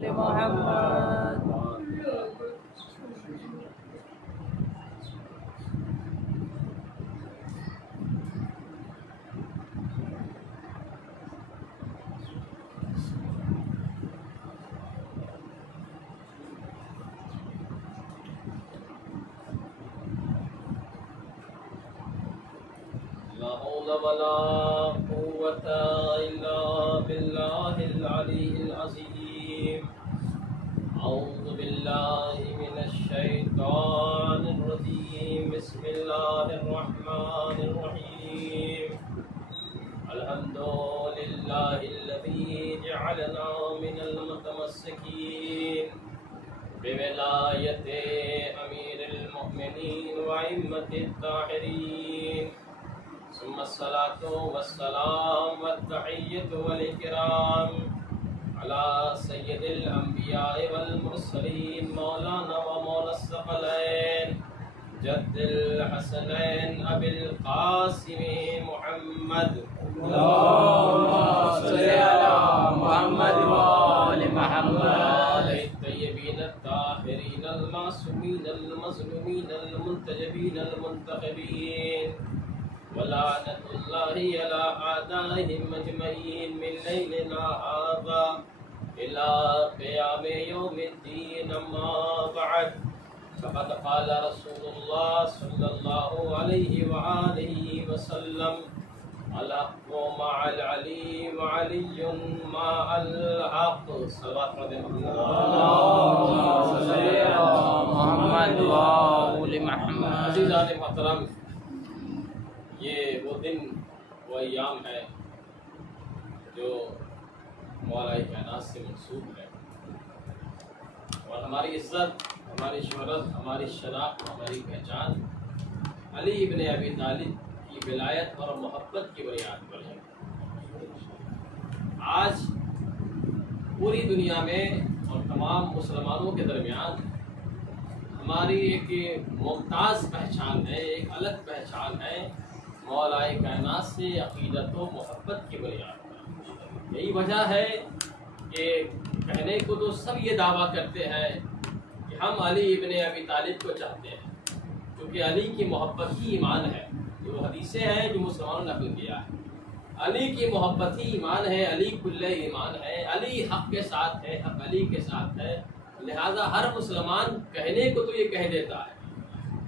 محمد لا حول ولا قوة إلا بالله العلي العظيم. أعوذ بالله من الشيطان الرجيم. بسم الله الرحمن الرحيم. الحمد لله الذي جعلنا من المتمسكين بولاية أمير المؤمنين وأئمة الطاهرين، ثم الصلاة والسلام والتحية والإكرام على سيد الأنبياء والمرسلين مولانا ومولى الثقلين جد الحسنين أبي القاسم محمد. اللهم صل على محمد وآل محمد الطيبين الطاهرين المعصومين المظلومين المنتجبين المنتخبين، ولعنة الله على أعدائهم أجمعين من ليلنا هذا إلى قيام يوم الدين. أما بعد، فقد قال رسول الله صلى الله عليه وآله وسلم: الحق مع العلي وعلي مع الحق. صلوات اللهم صل على محمد وآل محمد. عزیزان محترم، یہ وہ دن وہ ایام ہے جو مولا کائنات سے منسوب ہے، اور ہماری عزت، ہماری شہرت، ہماری شناخت، ہماری پہچان علی ابن ابی طالب کی ولایت اور محبت کی بنیاد پر ہے۔ آج پوری دنیا میں اور تمام مسلمانوں کے درمیان ہماری ایک ممتاز پہچان ہے، ایک الگ پہچان ہے مولا کائنات سے عقیدت و محبت کی بنیاد پر۔ یہی وجہ ہے کہ کہنے کو تو سب یہ دعویٰ کرتے ہیں کہ ہم علی ابن ابی طالب کو چاہتے ہیں، کیونکہ علی کی محبت ہی ایمان ہے۔ جو حدیثیں ہیں جو مسلمانوں نے نقل کیا ہے، علی کی محبت ہی ایمان ہے، علی کل ایمان ہے، علی حق کے ساتھ ہے، حق علی کے ساتھ ہے۔ لہذا ہر مسلمان کہنے کو تو یہ کہہ دیتا ہے،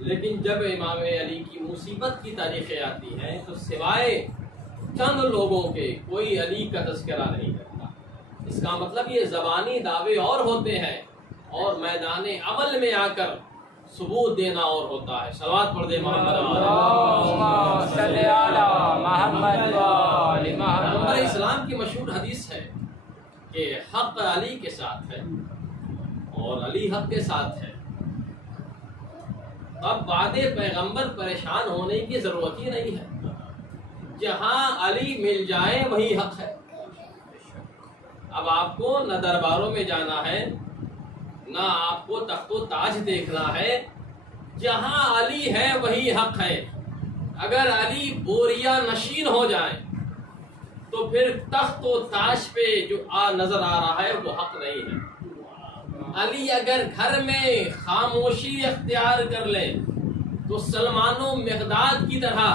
لیکن جب امام علی کی مصیبت کی تاریخیں آتی ہیں تو سوائے چند لوگوں کے کوئی علی کا تذکرہ نہیں کرتا۔ اس کا مطلب یہ زبانی دعوے اور ہوتے ہیں اور میدان عمل میں آ کر ثبوت دینا اور ہوتا ہے۔ صلوات پڑھ دے محمد۔ اللهم صل على محمد وآل محمد۔ پیغمبر اسلام کی مشہور حدیث ہے کہ حق علی کے ساتھ ہے اور علی حق کے ساتھ ہے۔ اب بعد پیغمبر پریشان ہونے کی ضرورت ہی نہیں ہے، جہاں علی مل جائے وہی حق ہے۔ اب آپ کو نہ درباروں میں جانا ہے، نہ آپ کو تخت و تاج دیکھنا ہے، جہاں علی ہے وہی حق ہے۔ اگر علی بوریا نشین ہو جائے تو پھر تخت و تاج پہ جو نظر آ رہا ہے وہ حق نہیں ہے۔ علی اگر گھر میں خاموشی اختیار کر لے تو سلمان و مقداد کی طرح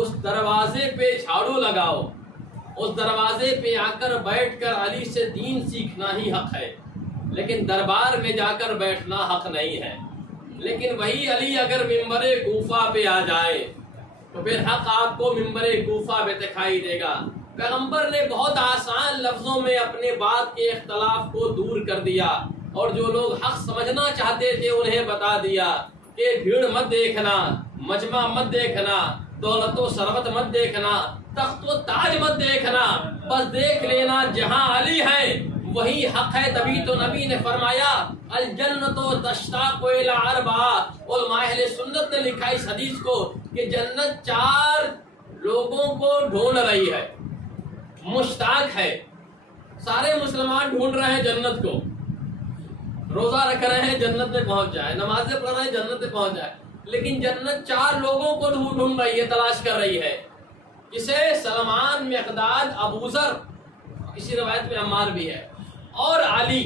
اس دروازے پہ جھاڑو لگاؤ، اس دروازے پہ آ کر بیٹھ کر علی سے دین سیکھنا ہی حق ہے، لیکن دربار میں جا کر بیٹھنا حق نہیں ہے۔ لیکن وہی علی اگر ممبر کوفہ پہ آ جائے تو پھر حق آپ کو ممبر کوفہ پہ دکھائی دے گا۔ پیغمبر نے بہت آسان لفظوں میں اپنے بات کے اختلاف کو دور کر دیا، اور جو لوگ حق سمجھنا چاہتے تھے انہیں بتا دیا کہ بھیڑ مت دیکھنا، مجمع مت دیکھنا، دولت و ثروت مت دیکھنا، تخت و تاج مت دیکھنا، بس دیکھ لینا جہاں علی ہے وہی حق ہے۔ تبھی تو نبی نے فرمایا الجنت تشتاق الی اربعہ۔ علماء اہل سنت نے لکھا اس حدیث کو کہ جنت 4 لوگوں کو ڈھونڈ رہی ہے، مشتاق ہے۔ سارے مسلمان ڈھونڈ رہے ہیں جنت کو، روزہ رکھ رہے ہیں جنت میں پہنچ جائے، نمازیں پڑھ رہے ہیں جنت میں پہنچ جائے، لیکن جنت 4 لوگوں کو ڈھونڈ رہی ہے، تلاش کر رہی ہے۔ اسے سلمان، مقداد، ابو ذر، کسی روایت میں عمار بھی ہے، اور علی۔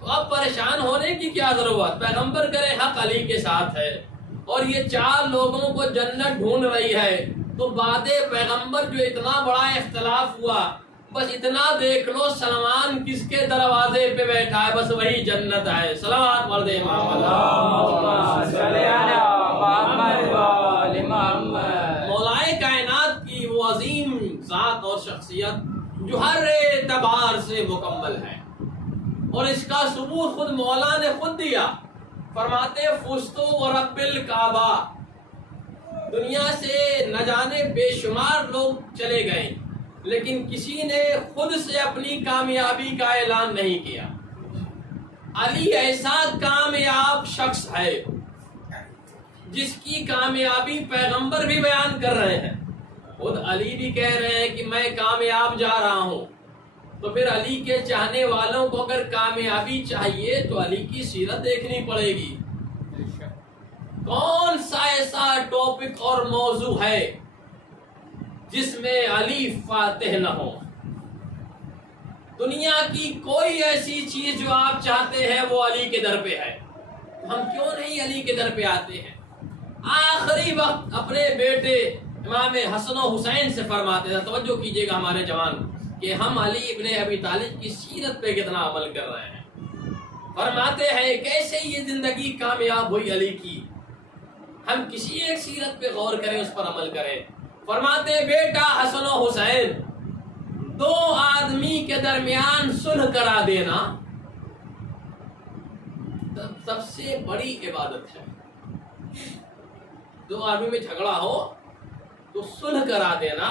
تو اب پریشان ہونے کی کیا ضرورت؟ پیغمبر کرے حق علی کے ساتھ ہے اور یہ 4 لوگوں کو جنت ڈھونڈ رہی ہے، تو بعد پیغمبر جو اتنا بڑا اختلاف ہوا، بس اتنا دیکھ لو سلمان کس کے دروازے پہ بیٹھا ہے، بس وہی جنت ہے۔ صلوات پڑھ دے مولا کائنات کی وہ عظیم ذات اور شخصیت جو ہر اعتبار سے مکمل ہے، اور اس کا ثبوت خود مولا نے خود دیا۔ فرماتے فستو و رب الکعبہ، دنیا سے نہ جانے بے شمار لوگ چلے گئے لیکن کسی نے خود سے اپنی کامیابی کا اعلان نہیں کیا۔ علی ایسا کامیاب شخص ہے جس کی کامیابی پیغمبر بھی بیان کر رہے ہیں، خود علی بھی کہہ رہے ہیں کہ میں کامیاب جا رہا ہوں۔ تو پھر علی کے چاہنے والوں کو اگر کامیابی چاہیے تو علی کی سیرت دیکھنی پڑے گی۔ کون سا ایسا ٹاپک اور موضوع ہے جس میں علی فاتح نہ ہو؟ دنیا کی کوئی ایسی چیز جو آپ چاہتے ہیں وہ علی کے در پہ ہے، ہم کیوں نہیں علی کے در پہ آتے ہیں؟ آخری وقت اپنے بیٹے امام حسن و حسین سے فرماتے ہیں، توجہ کیجئے گا ہمارے جوان، کہ ہم علی ابن ابی طالب کی سیرت پہ کتنا عمل کر رہے ہیں۔ فرماتے ہیں کیسے یہ زندگی کامیاب ہوئی علی کی، ہم کسی ایک سیرت پہ غور کریں، اس پر عمل کریں۔ فرماتے ہیں بیٹا حسن و حسین، 2 آدمی کے درمیان صلح کرا دینا سب سے بڑی عبادت ہے۔ 2 آدمی میں جھگڑا ہو تو صلح کرا دینا،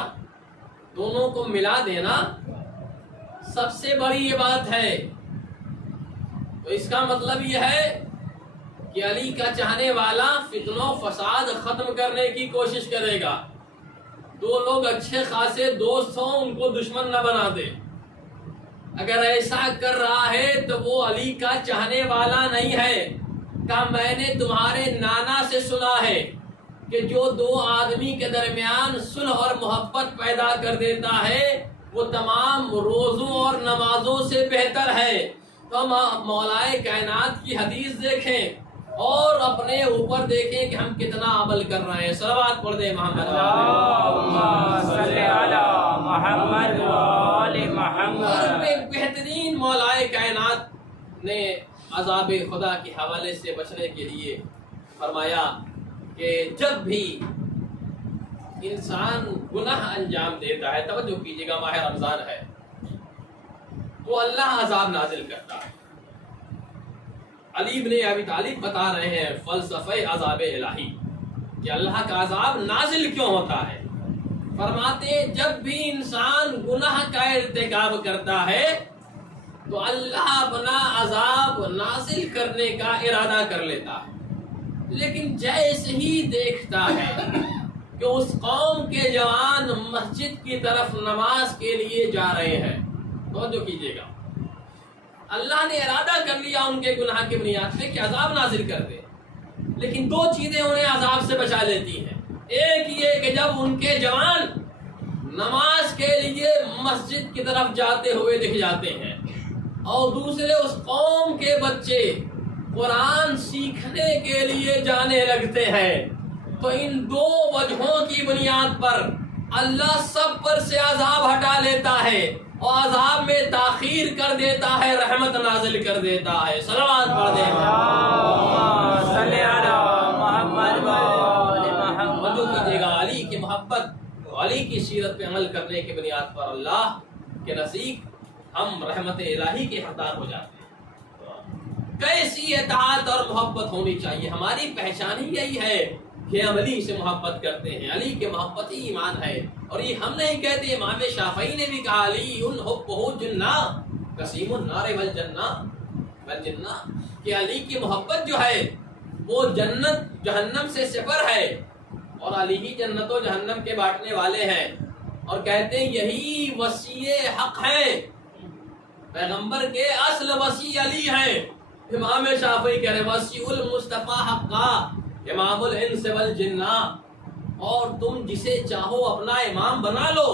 دونوں کو ملا دینا سب سے بڑی عبادت ہے۔ تو اس کا مطلب یہ ہے کہ علی کا چاہنے والا فتنہ و فساد ختم کرنے کی کوشش کرے گا۔ 2 لوگ اچھے خاصے دوست ہوں، ان کو دشمن نہ بنا دے۔ اگر ایسا کر رہا ہے تو وہ علی کا چاہنے والا نہیں ہے۔ کہ میں نے تمہارے نانا سے سنا ہے کہ جو 2 آدمی کے درمیان صلح اور محبت پیدا کر دیتا ہے وہ تمام روزوں اور نمازوں سے بہتر ہے۔ تو ہم مولا کائنات کی حدیث دیکھیں اور اپنے اوپر دیکھیں کہ ہم کتنا عمل کر رہے ہیں۔ صلوات پڑھ دیں محمد اللہم صلی علی محمد و آل محمد۔ بہترین مولا کائنات نے عذاب خدا کے حوالے سے بچنے کے لیے فرمایا کہ جب بھی انسان گناہ انجام دیتا ہے، توجہ کیجیے گا ماہ رمضان ہے، تو اللہ عذاب نازل کرتا ہے۔ علی بن ابی طالب بتا رہے ہیں فلسفہ عذاب الہی کہ اللہ کا عذاب نازل کیوں ہوتا ہے۔ فرماتے جب بھی انسان گناہ کا ارتکاب کرتا ہے تو اللہ اپنا عذاب نازل کرنے کا ارادہ کر لیتا ہے، لیکن جیسے ہی دیکھتا ہے کہ اس قوم کے جوان مسجد کی طرف نماز کے لیے جا رہے ہیں، توجہ کیجیے گا، اللہ نے ارادہ کر لیا ان کے گناہ کی بنیاد پہ کہ عذاب نازل کر دے، لیکن 2 چیزیں انہیں عذاب سے بچا لیتی ہیں۔ ایک یہ کہ جب ان کے جوان نماز کے لیے مسجد کی طرف جاتے ہوئے دکھ جاتے ہیں، اور دوسرے اس قوم کے بچے قرآن سیکھنے کے لیے جانے لگتے ہیں، تو ان 2 وجہوں کی بنیاد پر اللہ سب پر سے عذاب ہٹا لیتا ہے اور عذاب میں تاخیر کر دیتا ہے، رحمت نازل کر دیتا ہے۔ صلوات پڑھ دیں اللہم صلی علی محمد و آل محمد۔ توجہ کیجیے گا، علی کی محبت، علی کی سیرت پہ عمل کرنے کی بنیاد پر اللہ کے نزدیک ہم رحمت الہی کے حقدار ہو جاتے ہیں۔ کیسی اطاعت اور محبت ہونی چاہیے، ہماری پہچان ہی یہی ہے کہ ہم علی سے محبت کرتے ہیں، علی کے محبت ہی ایمان ہے، اور یہ ہم نہیں کہتے، امام شافعی نے بھی کہا علی حبہ جنہ قسیم النار والجنہ، کہ علی کی محبت جو ہے وہ جنت جہنم سے سفر ہے، اور علی ہی جنت و جہنم کے بانٹنے والے ہیں، اور کہتے ہیں یہی وصی حق ہے، پیغمبر کے اصل وصی علی ہیں۔ امام شافعی کہہ رہے وصی المصطفیٰ حقا امام الانس والجنہ، اور تم جسے چاہو اپنا امام بنا لو،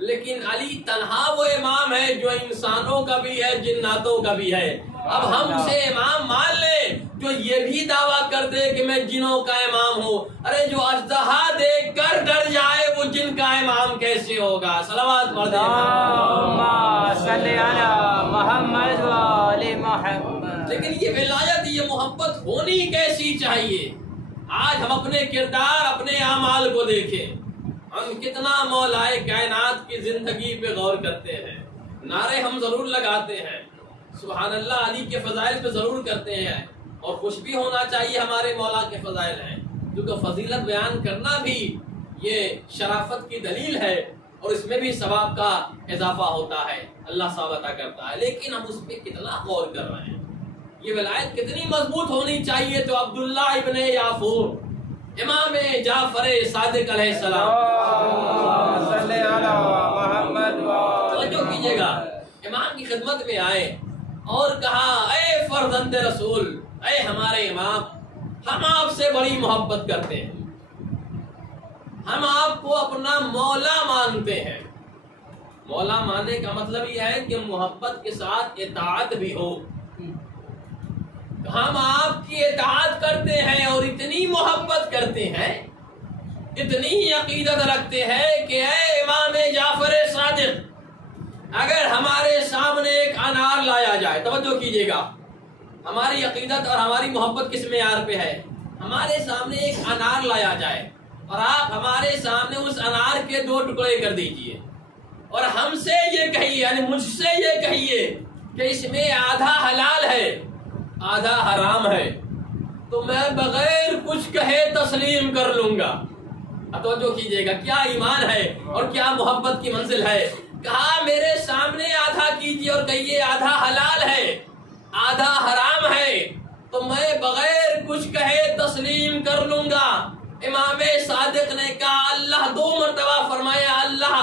لیکن علی تنہا وہ امام ہے جو انسانوں کا بھی ہے جناتوں کا بھی ہے۔ اب ہم سے امام مان لے جو یہ بھی دعویٰ کر دے کہ میں جنوں کا امام ہوں، ارے جو اژدہا دیکھ کر ڈر جائے وہ جن کا امام کیسے ہوگا؟ صلوات پڑھ دیں۔ اللہم صلی علی محمد و آل محمد۔ لیکن یہ ولایت، یہ محبت ہونی کیسی چاہیے؟ آج ہم اپنے کردار، اپنے اعمال کو دیکھیں، ہم کتنا مولائے کائنات کی زندگی پہ غور کرتے ہیں، نعرے ہم ضرور لگاتے ہیں، سبحان اللہ علی کے فضائل پہ ضرور کرتے ہیں، اور خوش بھی ہونا چاہیے ہمارے مولا کے فضائل ہیں، کیونکہ فضیلت بیان کرنا بھی یہ شرافت کی دلیل ہے، اور اس میں بھی ثواب کا اضافہ ہوتا ہے، اللہ ثواب عطا کرتا ہے۔ لیکن ہم اس پہ کتنا غور کر رہے ہیں؟ یہ ولایت کتنی مضبوط ہونی چاہیے؟ تو عبداللہ ابن یافور، امام جعفر صادق علیہ السلام، صلی علی محمد و آل توجہ کیجئے گا، امام کی خدمت میں آئے اور کہا اے فرزند رسول، اے ہمارے امام، ہم آپ سے بڑی محبت کرتے ہیں، ہم آپ کو اپنا مولا مانتے ہیں۔ مولا ماننے کا مطلب یہ ہے کہ محبت کے ساتھ اطاعت بھی ہو، ہم آپ کی اطاعت کرتے ہیں اور اتنی محبت کرتے ہیں، اتنی عقیدت رکھتے ہیں کہ اے امام جعفر صادق، اگر ہمارے سامنے ایک انار لایا جائے، توجہ کیجئے گا، ہماری عقیدت اور ہماری محبت کس معیار پہ ہے؟ ہمارے سامنے ایک انار لایا جائے اور آپ ہمارے سامنے اس انار کے 2 ٹکڑے کر دیجئے، اور ہم سے یہ کہیے، یعنی مجھ سے یہ کہیے کہ اس میں آدھا حلال ہے آدھا حرام ہے، تو میں بغیر کچھ کہے تسلیم کر لوں گا۔ توجہ کیجئے گا، کیا ایمان ہے اور کیا محبت کی منزل ہے۔ کہا میرے سامنے آدھا کیجئے اور کہیے آدھا حلال ہے آدھا حرام ہے، تو میں بغیر کچھ کہے تسلیم کر لوں گا۔ امام صادق نے کہا اللہ 2 مرتبہ فرمایا اللہ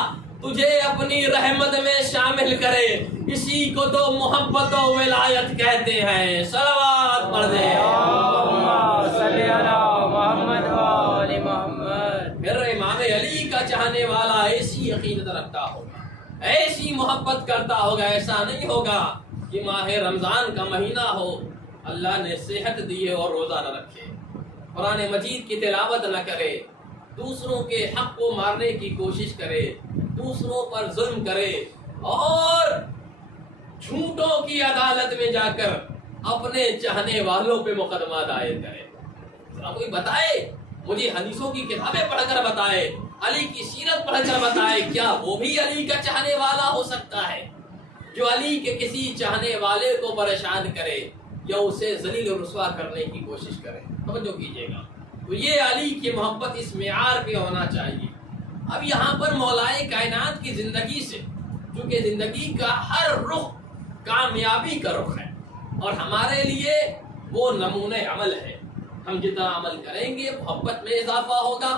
تجھے اپنی رحمت میں شامل کرے، اسی کو تو محبت و ولایت کہتے ہیں۔ صلوات پڑھ دیں۔ اللہم صلی علی محمد و آل محمد۔ پھر امام علی کا چاہنے والا ایسی عقیدت رکھتا ہوگا، ایسی محبت کرتا ہوگا، ایسا نہیں ہوگا کہ ماہ رمضان کا مہینہ ہو، اللہ نے صحت دیے اور روزہ نہ رکھے، قرآن مجید کی تلاوت نہ کرے، دوسروں کے حق کو مارنے کی کوشش کرے، دوسروں پر ظلم کرے، اور جھوٹوں کی عدالت میں جا کر اپنے چاہنے والوں پہ مقدمہ دائر کرے۔ ذرا کوئی بتائے، مجھے حدیثوں کی کتابیں پڑھ کر بتائے، علی کی سیرت پڑھ کر بتائے، کیا وہ بھی علی کا چاہنے والا ہو سکتا ہے جو علی کے کسی چاہنے والے کو پریشان کرے یا اسے ذلیل و رسوا کرنے کی کوشش کرے؟ توجہ کیجئے گا، تو یہ علی کی محبت اس معیار پہ ہونا چاہیے۔ اب یہاں پر مولائے کائنات کی زندگی سے، چونکہ زندگی کا ہر رخ کامیابی کا رخ ہے، اور ہمارے لیے وہ نمونہ عمل ہے، ہم جتنا عمل کریں گے محبت میں اضافہ ہوگا،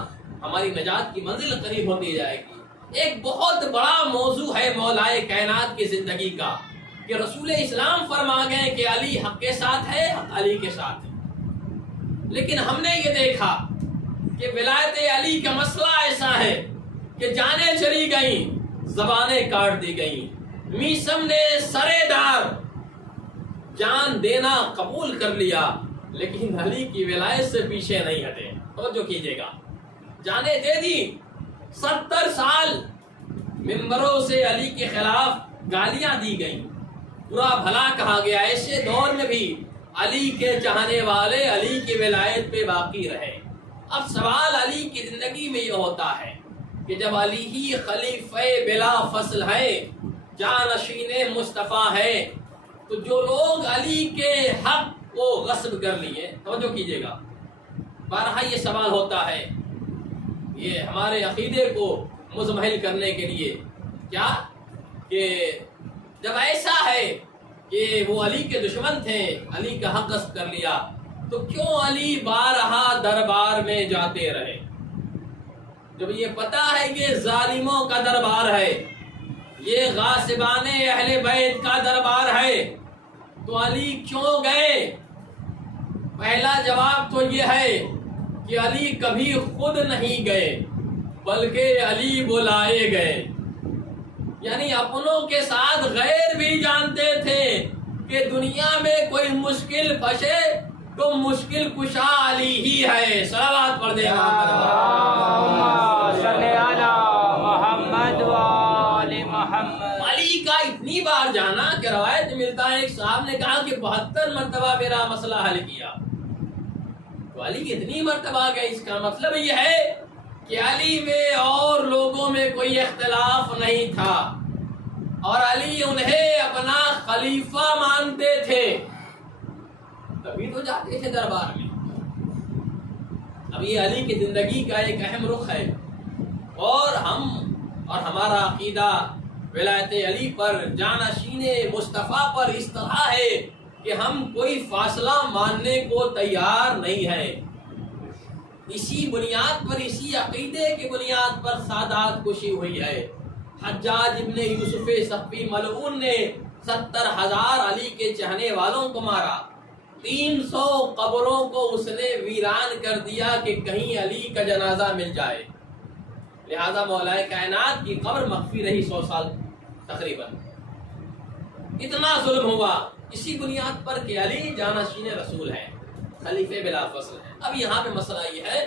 ہماری نجات کی منزل قریب ہوتی جائے گی۔ ایک بہت بڑا موضوع ہے مولائے کائنات کی زندگی کا کہ رسول اسلام فرما گئے کہ علی حق کے ساتھ ہے، حق علی کے ساتھ ہے، لیکن ہم نے یہ دیکھا کہ ولایت علی کا مسئلہ ایسا ہے کہ جانیں چلی گئیں، زبانیں کاٹ دی گئیں، میسم نے سرے دار جان دینا قبول کر لیا، لیکن علی کی ولایت سے پیچھے نہیں ہٹے۔ توجہ کیجئے گا، جانیں دے دی، 70 سال ممبروں سے علی کے خلاف گالیاں دی گئیں، برا بھلا کہا گیا، ایسے دور میں بھی علی کے چاہنے والے علی کی ولایت پہ باقی رہے۔ اب سوال علی کی زندگی میں یہ ہوتا ہے کہ جب علی ہی خلیفہ بلا فصل ہے، جانشین مصطفیٰ ہے، تو جو لوگ علی کے حق کو غصب کر لیے، توجہ کیجئے گا، بارہا یہ سوال ہوتا ہے، یہ ہمارے عقیدے کو مزمحل کرنے کے لیے، کیا کہ جب ایسا ہے کہ وہ علی کے دشمن تھے، علی کا حق غصب کر لیا، تو کیوں علی بارہا دربار میں جاتے رہے؟ جب یہ پتا ہے کہ ظالموں کا دربار ہے، یہ غاصبان اہل بیت کا دربار ہے، تو علی کیوں گئے؟ پہلا جواب تو یہ ہے کہ علی کبھی خود نہیں گئے بلکہ علی بلائے گئے، یعنی اپنوں کے ساتھ غیر بھی جانتے تھے کہ دنیا میں کوئی مشکل پھنسے تو مشکل کشا علی ہی ہے. صلوات پڑھ دیں علی کا اتنی بار جانا کہ روایت ملتا ہے ایک صاحب نے کہا کہ 72 مرتبہ میرا مسئلہ حل کیا. تو علی اتنی مرتبہ گئے، اس کا مطلب یہ ہے کہ علی میں اور لوگوں میں کوئی اختلاف نہیں تھا اور علی انہیں اپنا خلیفہ مانتے تھے، تبھی تو جاتے تھے دربار میں. اب یہ علی کی زندگی کا ایک اہم رخ ہے اور ہمارا عقیدہ ولایت علی پر، جانشین مصطفیٰ پر اس طرح ہے کہ ہم کوئی فاصلہ ماننے کو تیار نہیں ہیں. اسی بنیاد پر، اسی عقیدے کی بنیاد پر سادات کشی ہوئی ہے. حجاج ابن یوسف ثقفی ملعون نے 70,000 علی کے چاہنے والوں کو مارا، 300 قبروں کو اس نے ویران کر دیا کہ کہیں علی کا جنازہ مل جائے. لہذا مولا کائنات کی قبر مخفی رہی 100 سال تقریباً. اتنا ظلم ہوا اسی بنیاد پر کہ علی جانشین رسول ہے، خلیفہ بلا فصل ہے. اب یہاں پہ مسئلہ یہ ہے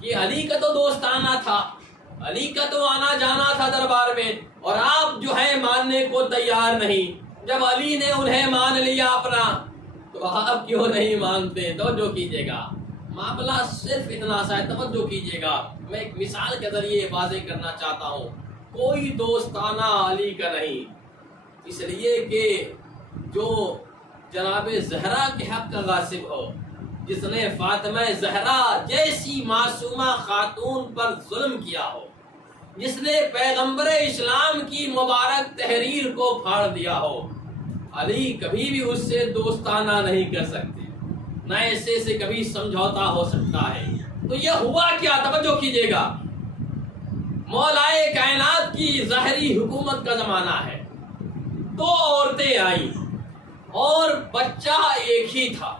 کہ علی کا تو دوستانہ تھا، علی کا تو آنا جانا تھا دربار میں، اور آپ جو ہے ماننے کو تیار نہیں. جب علی نے انہیں مان لیا اپنا تو آپ کیوں نہیں مانتے؟ توجہ کیجیے گا، معاملہ صرف اتنا سا ہے، توجہ کیجیے گا. میں ایک مثال کے ذریعے واضح کرنا چاہتا ہوں، کوئی دوستانہ علی کا نہیں، اس لیے کہ جو جناب زہرا کے حق کا غاصب ہو، جس نے فاطمہ زہرا جیسی معصومہ خاتون پر ظلم کیا ہو، جس نے پیغمبر اسلام کی مبارک تحریر کو پھاڑ دیا ہو، علی کبھی بھی اس سے دوستانہ نہیں کر سکتے، نہ ایسے سے کبھی سمجھوتا ہو سکتا ہے. تو یہ ہوا کیا؟ توجہ کیجیے گا، مولائے کائنات کی ظاہری حکومت کا زمانہ ہے. 2 عورتیں آئیں اور بچہ ایک ہی تھا.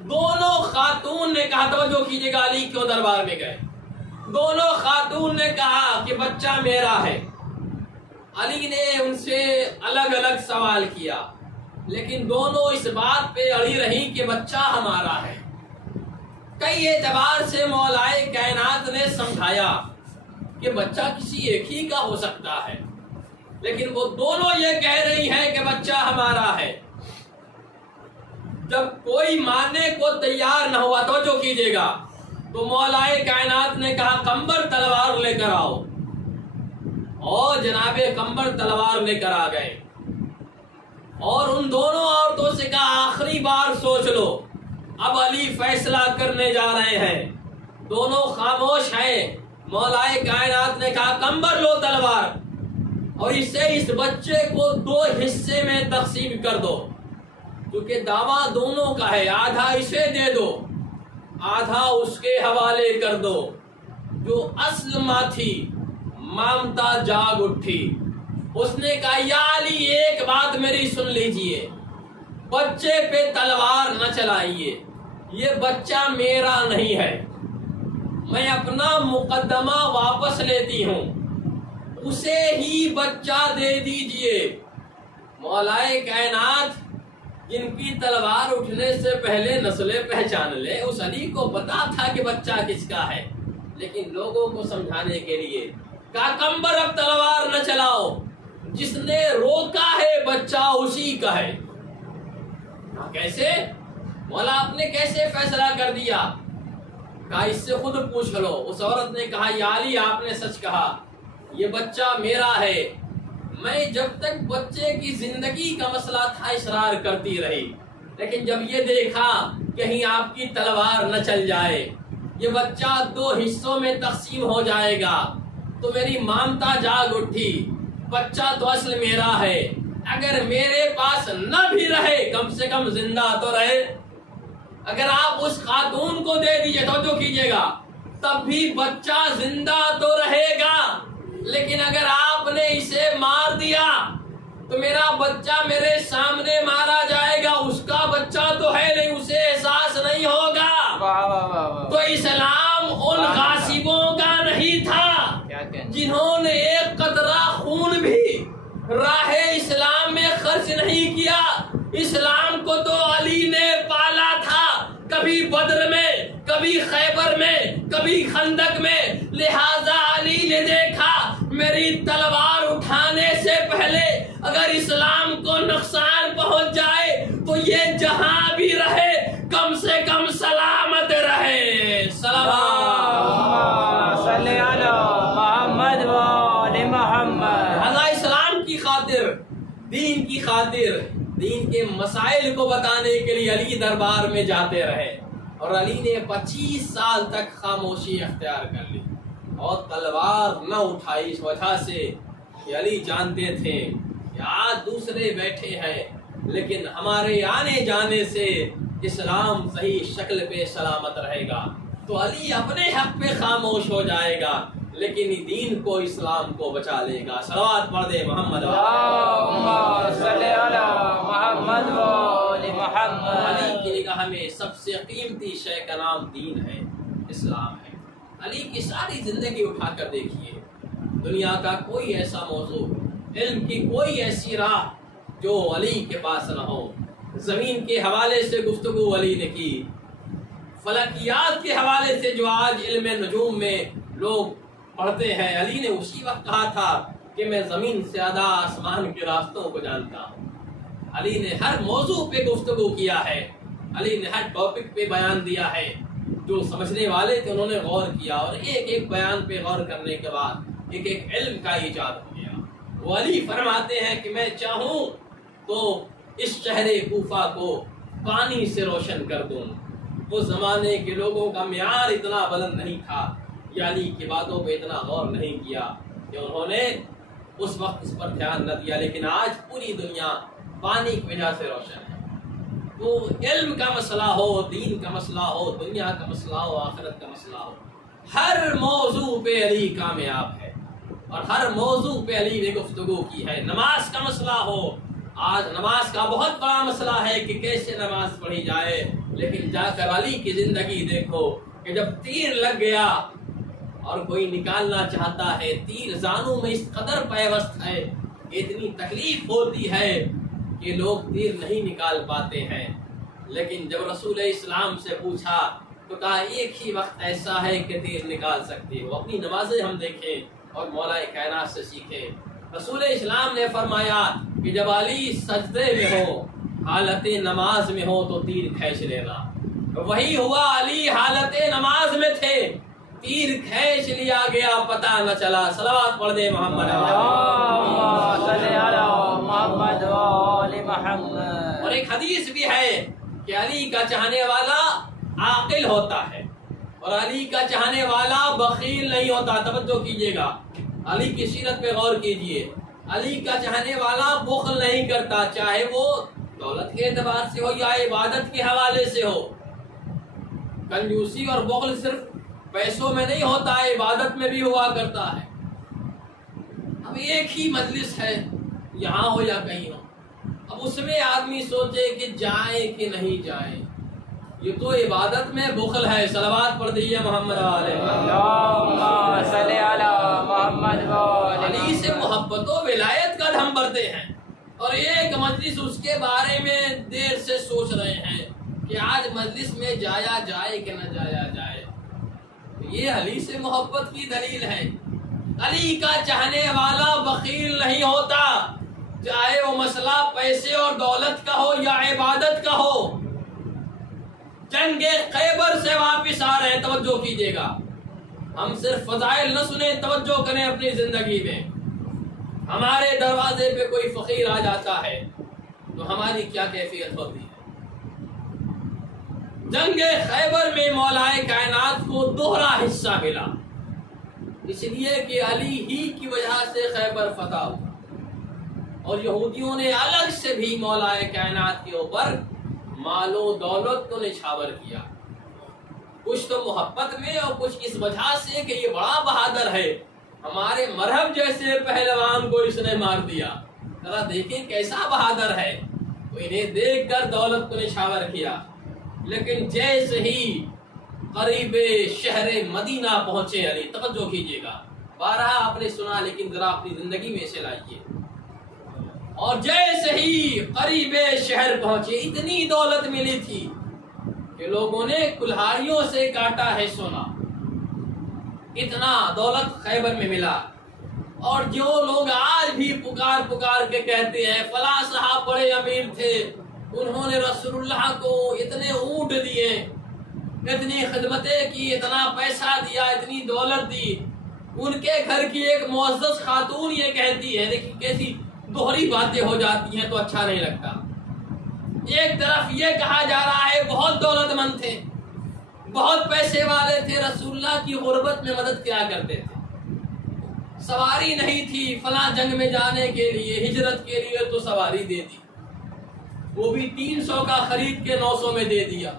دونوں خاتون نے کہا، توجہ کیجیے گا، علی کیوں دربار میں گئے؟ دونوں خاتون نے کہا کہ بچہ میرا ہے. علی نے ان سے الگ الگ سوال کیا، لیکن دونوں اس بات پہ اڑی رہی کہ بچہ ہمارا ہے. کئی اعتبار سے مولائے کائنات نے سمجھایا کہ بچہ کسی ایک ہی کا ہو سکتا ہے، لیکن وہ دونوں یہ کہہ رہی ہیں کہ بچہ ہمارا ہے. جب کوئی ماننے کو تیار نہ ہوا، توجہ کیجیے گا، تو مولائے کائنات نے کہا قمبر تلوار لے کر آؤ، اور جناب قمبر تلوار لے کر آ گئے اور ان دونوں عورتوں سے کہا آخری بار سوچ لو، اب علی فیصلہ کرنے جا رہے ہیں. دونوں خاموش ہیں. مولائے کائنات نے کہا قمبر لو تلوار اور اس بچے کو 2 حصے میں تقسیم کر دو، کیونکہ دعویٰ دونوں کا ہے. آدھا اسے دے دو، آدھا اس کے حوالے کر دو. جو اصل ماں تھی مامتا جاگ اٹھی، اس نے کہا یا علی ایک بات میری سن لیجئے، بچے پہ تلوار نہ چلائیے، یہ بچہ میرا نہیں ہے، میں اپنا مقدمہ واپس لیتی ہوں، اسے ہی بچہ دے دیجئے. مولائے کائنات جن کی تلوار اٹھنے سے پہلے نسلیں پہچان لے، اس علی کو پتا تھا کہ بچہ کس کا ہے، لیکن لوگوں کو سمجھانے کے لیے کہا قمبر اب تلوار نہ چلاؤ، جس نے روکا ہے بچہ اسی کا ہے. کیسے؟ مولا آپ نے کیسے فیصلہ کر دیا؟ کہا اس سے خود پوچھ لو. اس عورت نے کہا یا علی آپ نے سچ کہا، یہ بچہ میرا ہے. میں جب تک بچے کی زندگی کا مسئلہ تھا اصرار کرتی رہی، لیکن جب یہ دیکھا کہیں آپ کی تلوار نہ چل جائے، یہ بچہ 2 حصوں میں تقسیم ہو جائے گا، تو میری مامتا جاگ اٹھی. بچہ تو اصل میرا ہے، اگر میرے پاس نہ بھی رہے کم سے کم زندہ تو رہے. اگر آپ اس خاتون کو دے دیجئے، توجہ کیجئے گا، تب بھی بچہ زندہ تو رہے گا. لیکن اگر آپ نے اسے مار دیا تو میرا بچہ میرے سامنے مارا جائے گا، اس کا بچہ تو ہے نہیں، اسے احساس نہیں ہوگا. تو اسلام ان غاصبوں کا نہیں تھا جنہوں نے ایک قطرہ خون بھی راہ اسلام میں خرچ نہیں کیا. تو علی نے پالا تھا، کبھی بدر میں، کبھی خیبر میں، کبھی خندق میں، لہذا علی نے دیکھا میری تلوار اٹھانے سے پہلے اگر اسلام کو نقصان پہنچ جائے تو یہ جہاں بھی رہے کم سے کم سلامت رہے۔ اللہم صلی علی محمد و آل محمد۔ اللہ اسلام کی خاطر، دین کی خاطر، دین کے مسائل کو بتانے کے لیے علی دربار میں جاتے رہے، اور علی نے 25 سال تک خاموشی اختیار کر لی اور تلوار نہ اٹھائی، اس وجہ سے کہ علی جانتے تھے کہ آج دوسرے بیٹھے ہیں لیکن ہمارے آنے جانے سے اسلام صحیح شکل پہ سلامت رہے گا، تو علی اپنے حق پہ خاموش ہو جائے گا لیکن دین کو، اسلام کو بچا لے گا۔ صلوات پڑھ دے محمد۔ اللہم صلی علی محمد و آل محمد۔ علی کی نگاہ میں سب سے قیمتی شے کا نام دین ہے، اسلام ہے۔ علی کی ساری زندگی اٹھا کر دیکھیے، دنیا کا کوئی ایسا موضوع، علم کی کوئی ایسی راہ جو علی کے پاس نہ ہو۔ زمین کے حوالے سے گفتگو علی نے کی، فلکیات کے حوالے سے جو آج علم نجوم میں لوگ پڑھتے ہیں، علی نے اسی وقت کہا تھا کہ میں زمین سے زیادہ آسمان کے راستوں کو جانتا ہوں۔ علی نے ہر موضوع پہ گفتگو کیا ہے، علی نے ہر ٹاپک پہ بیان دیا ہے، جو سمجھنے والے تھے انہوں نے غور کیا، اور ایک ایک بیان پہ غور کرنے کے بعد ایک ایک علم کا ایجاد ہو گیا۔ وہ علی فرماتے ہیں کہ میں چاہوں تو اس شہر کوفہ کو پانی سے روشن کر دوں۔ اس زمانے کے لوگوں کا معیار اتنا بلند نہیں تھا، یا علی کی باتوں پہ اتنا غور نہیں کیا کہ انہوں نے اس وقت اس پر دھیان نہ دیا، لیکن آج پوری دنیا پانی کی وجہ سے روشن ہے۔ تو علم کا مسئلہ ہو، دین کا مسئلہ ہو، دنیا کا مسئلہ ہو، آخرت کا مسئلہ ہو، ہر موضوع پہ علی کامیاب ہے اور ہر موضوع پہ علی نے گفتگو کی ہے۔ نماز کا مسئلہ ہو، آج نماز کا بہت بڑا مسئلہ ہے کہ کیسے نماز پڑھی جائے، لیکن جا کر علی کی زندگی دیکھو کہ جب تیر لگ گیا اور کوئی نکالنا چاہتا ہے، تیر زانوں میں اس قدر پیوست ہے، اتنی تکلیف ہوتی ہے کہ لوگ تیر نہیں نکال پاتے ہیں، لیکن جب رسول اسلام سے پوچھا تو کہا ایک ہی وقت ایسا ہے کہ تیر نکال سکتے ہو۔ اپنی نمازیں ہم دیکھیں اور مولا کائنات سے سیکھیں۔ رسول اسلام نے فرمایا کہ جب علی سجدے میں ہو، حالت نماز میں ہو تو تیر کھینچ لینا۔ وہی ہوا، علی حالت نماز میں تھے، تیر کھینچ لیا گیا، پتہ نہ چلا۔ صلوات پڑھ دے محمد۔ اللہم صلی علی محمد و آل محمد۔ اور ایک حدیث بھی ہے کہ علی کا چاہنے والا عاقل ہوتا ہے اور علی کا چاہنے والا بخیل نہیں ہوتا۔ توجہ کیجیے گا، علی کی سیرت پہ غور کیجیے۔ علی کا چاہنے والا بخل نہیں کرتا، چاہے وہ دولت کے اعتبار سے ہو یا عبادت کے حوالے سے ہو۔ کنجوسی اور بخل صرف پیسوں میں نہیں ہوتا، عبادت میں بھی ہوا کرتا ہے۔ اب ایک ہی مجلس ہے، یہاں ہو یا کہیں ہو، اب اس میں آدمی سوچے کہ جائے کہ نہیں جائے، یہ تو عبادت میں بخل ہے۔ صلوات پڑھ دیجیے محمد علیہ۔ اللہم صلی علی محمد و آل علی محمد۔ سے محبت و ولایت کا دھم بھرتے ہیں، اور ایک مجلس اس کے بارے میں دیر سے سوچ رہے ہیں کہ آج مجلس میں جایا جائے کہ نہ جایا جائے۔ یہ علی سے محبت کی دلیل ہے۔ علی کا چاہنے والا بخیل نہیں ہوتا، چاہے وہ مسئلہ پیسے اور دولت کا ہو یا عبادت کا ہو۔ جنگ خیبر سے واپس آ رہے ہیں، توجہ کیجیے گا، ہم صرف فضائل نہ سنیں، توجہ کریں اپنی زندگی میں۔ ہمارے دروازے پہ کوئی فقیر آ جاتا ہے تو ہماری کیا کیفیت ہوتی ہے؟ جنگ خیبر میں مولا کائنات کو دوہرا حصہ ملا، اس لیے کہ علی ہی کی وجہ سے خیبر فتح ہوا، اور یہودیوں نے الگ سے بھی مولا کائنات کے اوپر مال و دولت کو نچھاور کیا، کچھ تو محبت میں اور کچھ اس وجہ سے کہ یہ بڑا بہادر ہے، ہمارے مرہب جیسے پہلوان کو اس نے مار دیا، ذرا دیکھیں کیسا بہادر ہے، تو انہیں دیکھ کر دولت کو نچھاور کیا۔ لیکن جیسے ہی قریب شہر مدینہ پہنچے علی، توجہ کیجیے گا، بارہا آپ نے سنا لیکن ذرا اپنی زندگی میں اسے لائیے۔ اور جیسے ہی قریب شہر پہنچے اتنی دولت ملی تھی کہ لوگوں نے کلہاڑیوں سے کاٹا ہے سونا، اتنا دولت خیبر میں ملا۔ اور جو لوگ آج بھی پکار پکار کے کہتے ہیں فلاں صاحب بڑے امیر تھے، انہوں نے رسول اللہ کو اتنے اونٹ دیے، اتنی خدمتیں کی، اتنا پیسہ دیا، اتنی دولت دی، ان کے گھر کی ایک معزز خاتون یہ کہتی ہے، دیکھیں کیسی دوہری باتیں ہو جاتی ہیں تو اچھا نہیں لگتا۔ ایک طرف یہ کہا جا رہا ہے بہت دولت مند تھے، بہت پیسے والے تھے، رسول اللہ کی غربت میں مدد کیا کرتے تھے، سواری نہیں تھی فلاں جنگ میں جانے کے لیے، ہجرت کے لیے تو سواری دے دی، وہ بھی 300 کا خرید کے 900 میں دے دیا،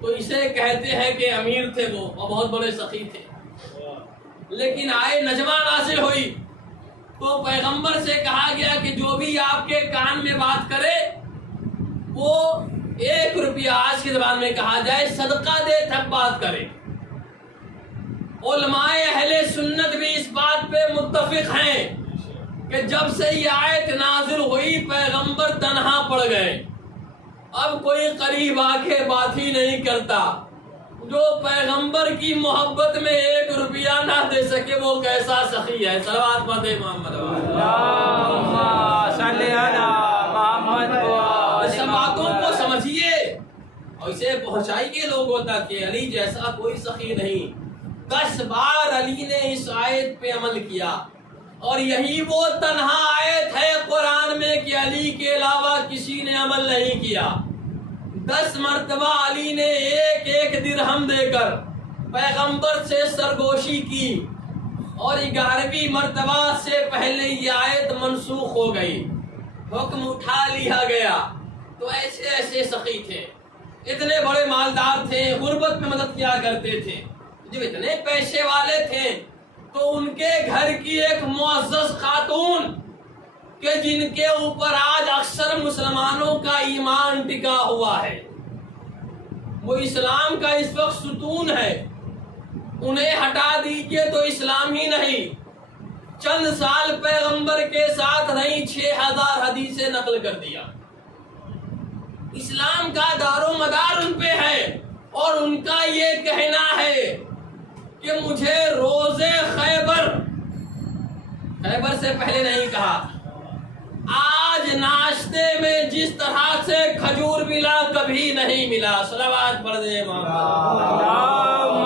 تو اسے کہتے ہیں کہ امیر تھے وہ اور بہت بڑے سخی تھے۔ لیکن آئے نجمہ نازل ہوئی تو پیغمبر سے کہا گیا کہ جو بھی آپ کے کان میں بات کرے وہ 1 روپیہ، آج کی زبان میں کہا جائے صدقہ دے تب بات کرے۔ علماء اہل سنت بھی اس بات پہ متفق ہیں کہ جب سے یہ آیت نازل ہوئی پیغمبر تنہا پڑ گئے، اب کوئی قریب آ کے بات ہی نہیں کرتا۔ جو پیغمبر کی محبت میں 1 روپیہ نہ دے سکے وہ کیسا سخی ہے؟ صلوات پڑھے محمد اللہم صلی علی محمد۔ اس باتوں کو سمجھیے اور اسے پہنچائیے لوگوں تک کہ علی جیسا کوئی سخی نہیں۔ 10 بار علی نے اس آیت پہ عمل کیا اور یہی وہ تنہا آیت ہے قرآن میں کہ علی کے علاوہ کسی نے عمل نہیں کیا۔ 10 مرتبہ علی نے 1 درہم دے کر پیغمبر سے سرگوشی کی اور 11ویں مرتبہ سے پہلے یہ آیت منسوخ ہو گئی، حکم اٹھا لیا گیا۔ تو ایسے ایسے سخی تھے، اتنے بڑے مالدار تھے، غربت میں مدد کیا کرتے تھے، جب اتنے پیسے والے تھے تو ان کے گھر کی ایک معزز خاتون کہ جن کے اوپر آج اکثر مسلمانوں کا ایمان ٹکا ہوا ہے، وہ اسلام کا اس وقت ستون ہے، انہیں ہٹا دیجئے تو اسلام ہی نہیں۔ چند سال پیغمبر کے ساتھ رہی، 6000 حدیثیں نقل کر دیا۔ اسلام کا دار و مدار ان پہ ہے اور ان کا یہ کہنا ہے کہ مجھے روزے خیبر سے پہلے نہیں کہا، آج ناشتے میں جس طرح سے کھجور ملا کبھی نہیں ملا۔ صلوات پڑھ دیں محمد۔ اللہم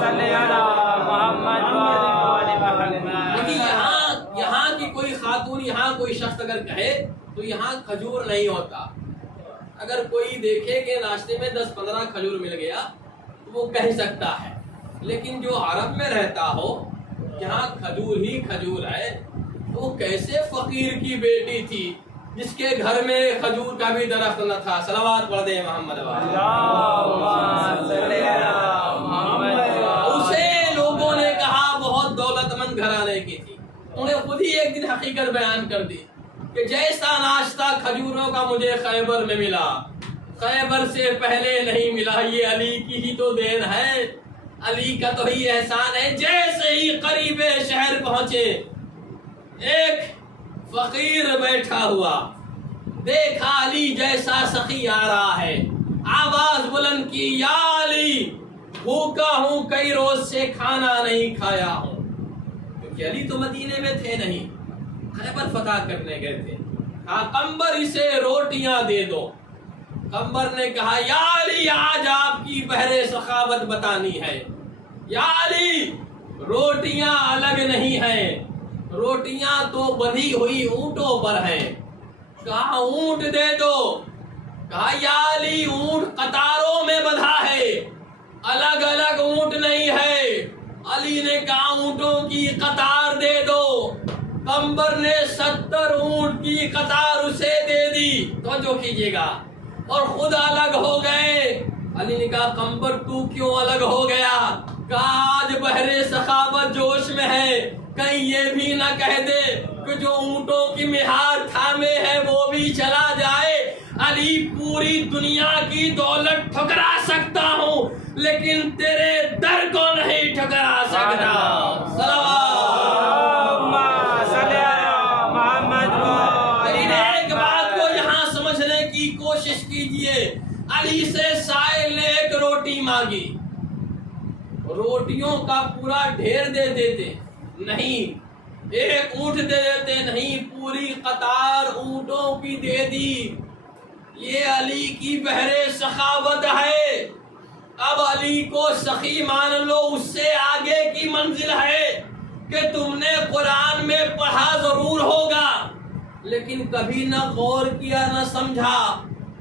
صلی علی محمد۔ یہاں کی کوئی خاتون، یہاں کوئی شخص اگر کہے تو یہاں کھجور نہیں ہوتا۔ اگر کوئی دیکھے کہ ناشتے میں 10-15 کھجور مل گیا تو وہ کہہ سکتا ہے، لیکن جو عرب میں رہتا ہو جہاں کھجور ہی کھجور ہے، تو وہ کیسے فقیر کی بیٹی تھی جس کے گھر میں کھجور کا بھی درخت نہ تھا؟ صلوات پڑھ دیں محمد۔ اسے لوگوں نے کہا بہت دولت مند گھرانے کی تھی، انہیں خود ہی ایک دن حقیقت بیان کر دی کہ جیسا ناشتہ کھجوروں کا مجھے خیبر میں ملا، خیبر سے پہلے نہیں ملا، یہ علی کی ہی تو دین ہے، علی کا تو ہی احسان ہے۔ جیسے ہی قریب شہر پہنچے ایک فقیر بیٹھا ہوا، دیکھا علی جیسا سخی آ رہا ہے، آواز بلند کی، یا علی بھوکا ہوں، کئی روز سے کھانا نہیں کھایا ہوں، کیونکہ علی تو مدینے میں تھے نہیں، خیبر فتح کرنے گئے تھے۔ کہا قمبر اسے روٹیاں دے دو۔ قمبر نے کہا یا علی آج آپ کی بحر سخاوت بتانی ہے، یا علی روٹیاں الگ نہیں ہیں، روٹیاں تو بندھی ہوئی اونٹوں پر ہیں۔ کہا اونٹ دے دو۔ کہا یا علی اونٹ قطاروں میں بندھا ہے، الگ الگ اونٹ نہیں ہے۔ علی نے کہا اونٹوں کی قطار دے دو۔ قمبر نے 70 اونٹ کی قطار اسے دے دی، توجہ کیجیے گا، اور خود الگ ہو گئے۔ علی نے کہا قمبر تو کیوں الگ ہو گیا؟ کہا آج بحر سخاوت جوش میں ہے، کہیں یہ بھی نہ کہہ دے کہ جو اونٹوں کی مہار تھامے ہے وہ بھی چلا جائے۔ علی پوری دنیا کی دولت ٹھکرا سکتا ہوں لیکن تیرے در کو نہیں ٹھکرا سکتا۔ علی نے علی سے سائل نے ایک روٹی مانگی، روٹیوں کا پورا ڈھیر دے دیتے نہیں، ایک اونٹ دے دیتے نہیں، پوری قطار اونٹوں کی دے دی۔ یہ علی کی بحر سخاوت ہے۔ اب علی کو سخی مان لو، اس سے آگے کی منزل ہے کہ تم نے قرآن میں پڑھا ضرور ہوگا لیکن کبھی نہ غور کیا نہ سمجھا۔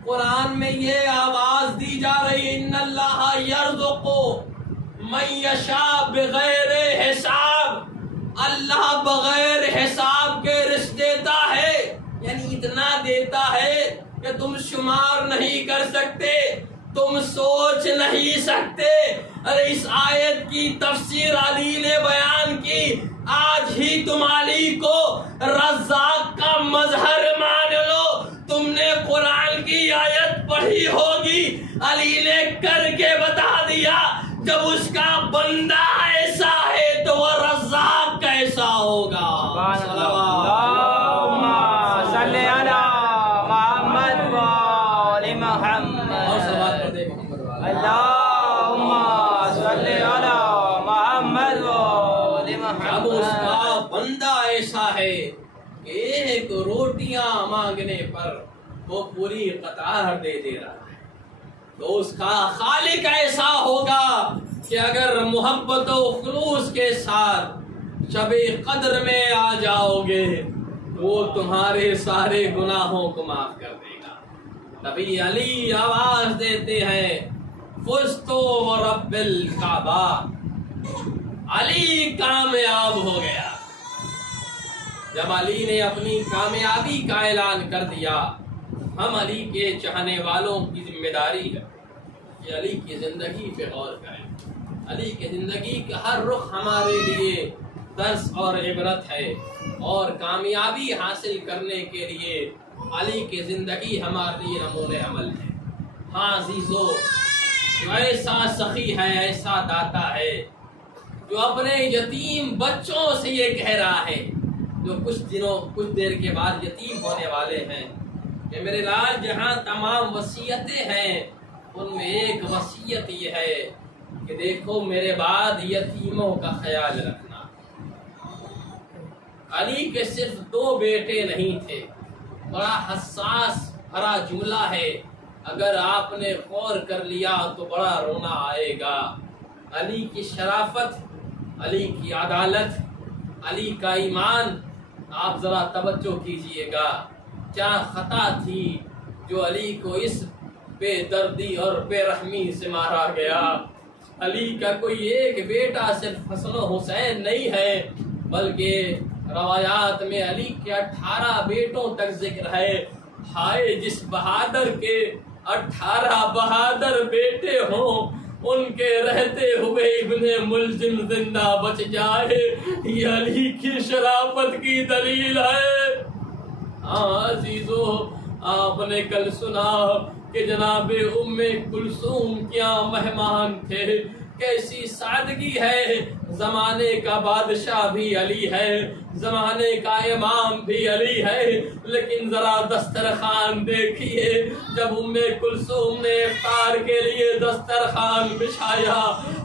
قرآن میں یہ آواز دی جا رہی ہے، ان اللہ یرزق من یشاء بغیر حساب، اللہ بغیر حساب کے رزق دیتا ہے، یعنی اتنا دیتا ہے کہ تم شمار نہیں کر سکتے، تم سوچ نہیں سکتے۔ ارے اس آیت کی تفسیر علی نے بیان کی، آج ہی تم علی کو رزاق کا مظہر مان لو۔ تم نے قرآن کی آیت پڑھی ہوگی، علی نے کر کے بتا دیا، جب اس کا بندہ ایسا ہے تو وہ رزاق کیسا ہوگا۔ اللہم صلی علی محمد و آل محمد، اللہم صلی علی محمد و آل محمد۔ جب اس کا بندہ ایسا ہے کہ ایک روٹیاں مانگنے پر وہ پوری قطار دے دے رہا ہے، تو اس کا خالق ایسا ہوگا کہ اگر محبت و خلوص کے ساتھ شب قدر میں آ جاؤ گے وہ تمہارے سارے گناہوں کو معاف کر دے گا۔ تبھی علی آواز دیتے ہیں، فزت ورب الکعبہ، علی کامیاب ہو گیا۔ جب علی نے اپنی کامیابی کا اعلان کر دیا، ہم علی کے چاہنے والوں کی ذمہ داری ہے کہ علی کی زندگی پہ غور کریں۔ علی کی زندگی کا ہر رخ ہمارے لیے درس اور عبرت ہے، اور کامیابی حاصل کرنے کے لیے علی کی زندگی ہمارے لیے نمونۂ عمل ہے۔ ہاں عزیزو، جو ایسا سخی ہے، ایسا داتا ہے، جو اپنے یتیم بچوں سے یہ کہہ رہا ہے جو کچھ دیر کے بعد یتیم ہونے والے ہیں کہ میرے لال جہاں تمام وصیتیں ہیں ان میں ایک وصیت یہ ہے کہ دیکھو میرے بعد یتیموں کا خیال رکھنا۔ علی کے صرف 2 بیٹے نہیں تھے، بڑا حساس بھرا جملہ ہے، اگر آپ نے غور کر لیا تو بڑا رونا آئے گا۔ علی کی شرافت، علی کی عدالت، علی کا ایمان، آپ ذرا توجہ کیجئے گا، کیا خطا تھی جو علی کو اس بے دردی اور بے رحمی سے مارا گیا۔ علی کا کوئی ایک بیٹا صرف حسن و حسین نہیں ہے، بلکہ روایات میں علی کے 18 بیٹوں تک ذکر ہے۔ ہائے جس بہادر کے 18 بہادر بیٹے ہوں، ان کے رہتے ہوئے ابن ملجم زندہ بچ جائے، یہ علی کی شرافت کی دلیل ہے۔ ہاں عزیزو، آپ نے کل سنا کہ جناب ام کلثوم کیا مہمان تھے، کیسی سادگی ہے۔ زمانے کا بادشاہ بھی علی ہے، زمانے کا امام بھی علی ہے، لیکن ذرا دسترخوان دیکھیے، جب ام کلثوم نے افطار کے لیے دسترخوان بچھایا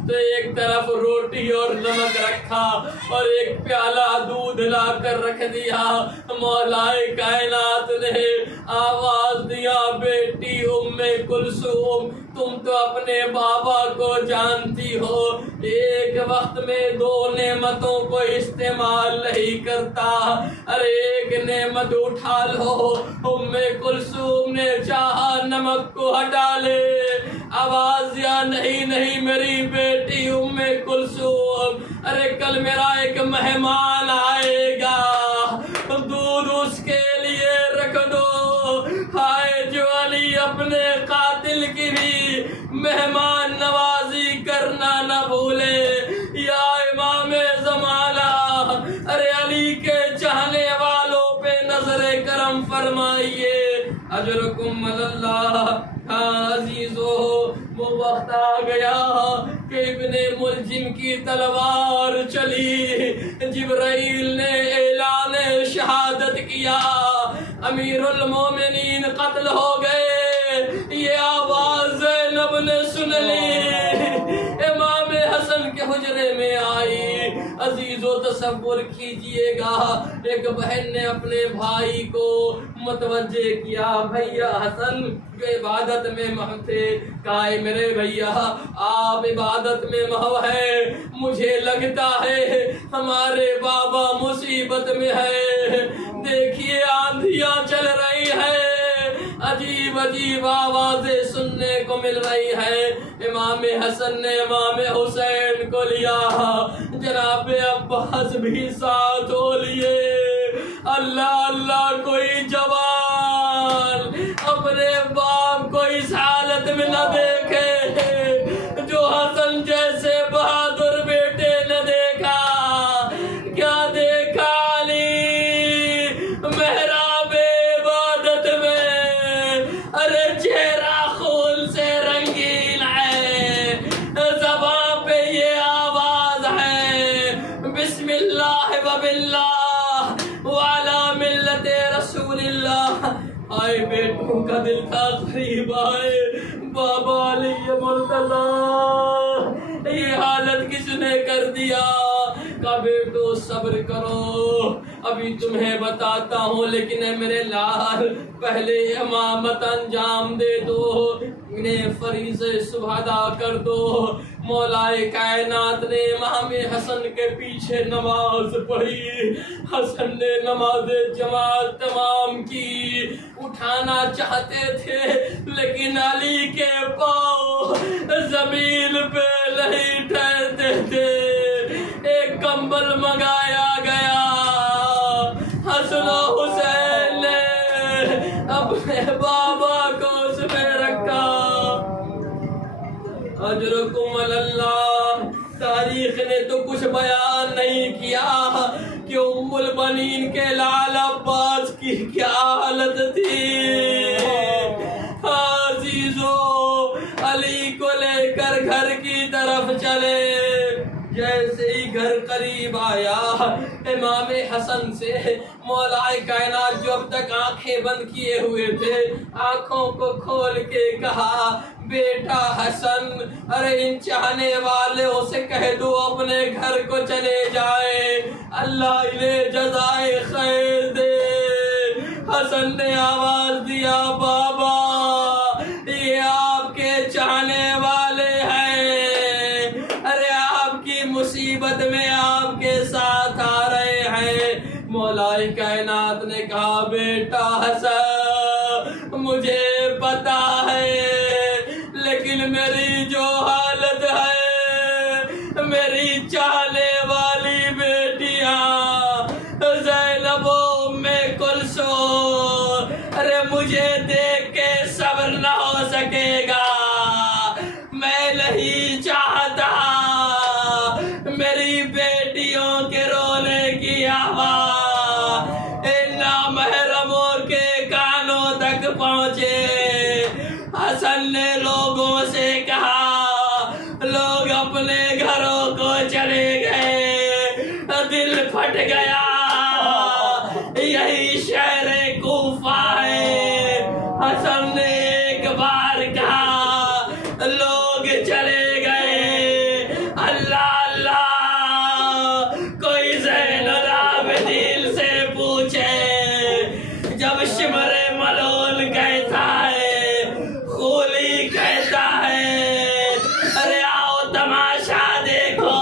تو ایک طرف روٹی اور نمک رکھا اور ایک پیالہ دودھ لا کر رکھ دیا۔ مولا کائنات نے آواز دیا، بیٹی ام کلثوم تم تو اپنے بابا کو جانتی ہو، ایک وقت میں 2 نعمتوں کو استعمال نہیں کرتا، ارے ایک نعمت اٹھا لو۔ ام کلثوم نے چاہا نمک کو ہٹا لے، آواز دیا نہیں میری بیٹی ام کلثوم، ارے کل میرا ایک مہمان آئے گا، دودھ اس کے لیے رکھ دو۔ ہائے جو علی اپنے قاتل کی بھی مہمان نوازی کرنا نہ بھولے، یا امام زمانہ، ارے علی کے چاہنے والوں پہ نظر کرم فرمائیے، اجرکم اللہ۔ ہاں عزیزو، وہ وقت آ گیا کہ ابن ملجم کی تلوار چلی، جبرائیل نے اعلان شہادت کیا، امیر المومنین قتل ہو گئے، یہ آواز عزیزو تصور کیجئے گا، ایک بہن نے اپنے بھائی کو متوجہ کیا، بھیا حسن جو عبادت میں محو تھے، کہا اے میرے بھیا آپ عبادت میں محو ہے، مجھے لگتا ہے ہمارے بابا مصیبت میں ہے، دیکھیے آندھیاں چل رہی ہے، عجیب عجیب آوازیں سننے کو مل رہی ہے۔ امام حسن نے امام حسین کو لیا، جناب عباس بھی ساتھ ہو لیے۔ اللہ اللہ، کوئی جوان اپنے باپ کو اس حالت میں نہ دیکھے جو حسن جیسے بہادر بیٹے نے دیکھا۔ کیا دیکھا علی محراب عبادت میں؟ ارے چہرہ خون سے رنگین ہے، زبان پہ یہ آواز ہے بسم اللہ و باللہ وعلی ملت رسول اللہ۔ آئے بیٹوں کا دل تھا قریب آئے، بابا علی مرتضیٰ یہ حالت کس نے کر دیا؟ کہا بیٹو صبر کرو، ابھی تمہیں بتاتا ہوں، لیکن اے میرے لال پہلے امامت انجام دے دو، انہیں فریضے صبح ادا کر دو۔ مولا کائنات نے امام حسن کے پیچھے نماز پڑھی، حسن نے نماز جماعت تمام کی، اٹھانا چاہتے تھے لیکن علی کے پاؤں زمین پہ نہیں ٹھہرتے تھے۔ ایک کمبل منگایا گیا، حسن و حسین نے اپنے بابا کو اس میں رکھا۔ اجرکم اللہ، تاریخ نے تو کچھ بیان نہیں کیا کہ ام البنین کے لال عباس کی کیا حالت تھی۔ عزیزو علی کو لے کر گھر کی طرف چلے، جیسے ہی گھر قریب آیا امام حسن سے مولا کائنات جو اب تک آنکھیں بند کیے ہوئے تھے آنکھوں کو کھول کے کہا بیٹا حسن، ارے ان چاہنے والوں سے کہہ دو اپنے گھر کو چلے جائے، اللہ انہیں جزائے خیر دے۔ حسن نے آواز دیا بابا یہ آپ کے چاہنے والے ہیں، ارے آپ کی مصیبت میں آپ کے ساتھ آ رہے ہیں۔ مولا کائنات نے کہا بیٹا حسن مجھے پتا ہے، لیکن میری جو حالت ہے، میری چاہنے والی بیٹیاں زینب و ام کلثوم، ارے مجھے دیکھ کے صبر نہ ہو سکے گا، میں نہیں چاہتا میری بیٹیوں کے رونے کی آواز ان نامحرموں کے کانوں تک پہنچے۔ حسن نے لوگوں سے کہا، لوگ اپنے گھروں کو چلے گئے، دل پھٹ گیا، یہی شہر کوفہ ہے۔ حسن نے ایک بار کہا، لوگ چلے گئے، اللہ اللہ کوئی زین العابدین سے پوچھے، جب شمر ملول کہتا ہے، خولی کہتا ہے، ارے آؤ تماشا دیکھو،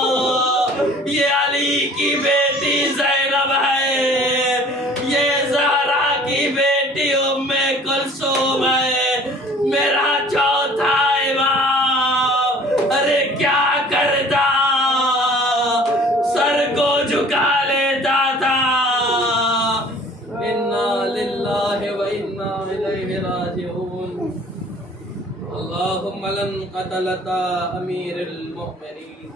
یہ علی کی بیٹی زینب ہے، یہ زہرا کی بیٹی ام کلثوم ہے، میرا چوتھا امام، ارے کیا کرتا، سر کو جھکا لیتا تھا۔ انا للہ و انا الیہ راجعون۔ اللہم لن قتلتا امیر المؤمنین۔